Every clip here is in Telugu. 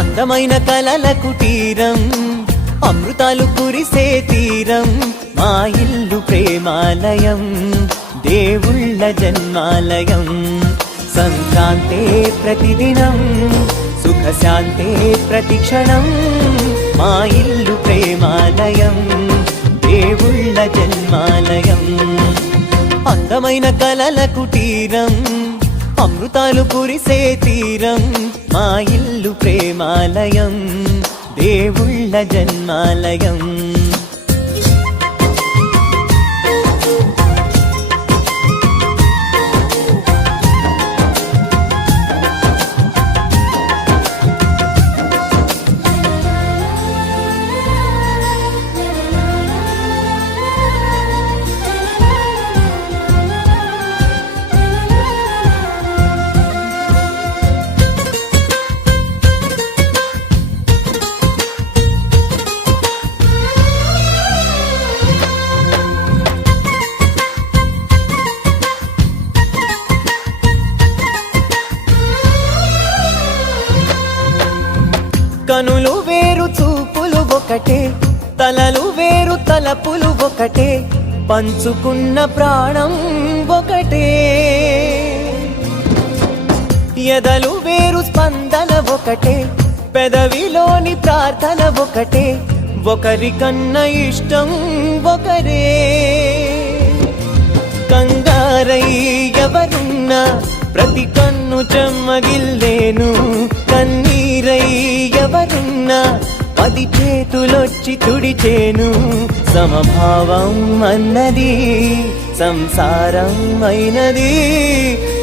అందమైన కలల కుటీరం, అమృతాలు కురిసే తీరం, మా ఇల్లు ప్రేమాలయం, దేవుళ్ళ జన్మాలయం. సంక్రాంతే ప్రతిదినం, సుఖశాంతే ప్రతిక్షణం, మా ఇల్లు ప్రేమాలయం, దేవుళ్ళ జన్మాలయం. అందమైన కలల కుటీరం, అమృతాలు కురిసే తీరం, మా ఇల్లు ప్రేమాలయం, దేవుళ్ళ జన్మాలయం. కనులు వేరు చూపులు ఒకటే, తలలు వేరు తలపులు ఒకటే, పంచుకున్న ప్రాణం ఒకటే. ఎదలు వేరు స్పందన ఒకటే, పెదవిలోని ప్రార్థన ఒకటే, ఒకరికన్నా ఇష్టం ఒకరే. కంగారై ఎవరున్నా ప్రతి కన్ను చెమ్మగిల్లేను, కన్నీరై ఎవరున్నా 10 చేతులొచ్చి తుడిచేను. సమభావం అన్నది సంసారం అయినది,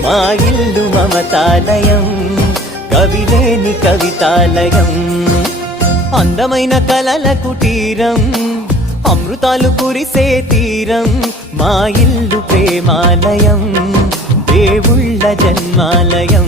మా ఇల్లు మమతాలయం, కవిలేని కవితాలయం. అందమైన కలల కుటీరం, అమృతాలు కురిసే తీరం, మా ఇల్లు ప్రేమాలయం, దేవుళ్ళ జన్మాలయం.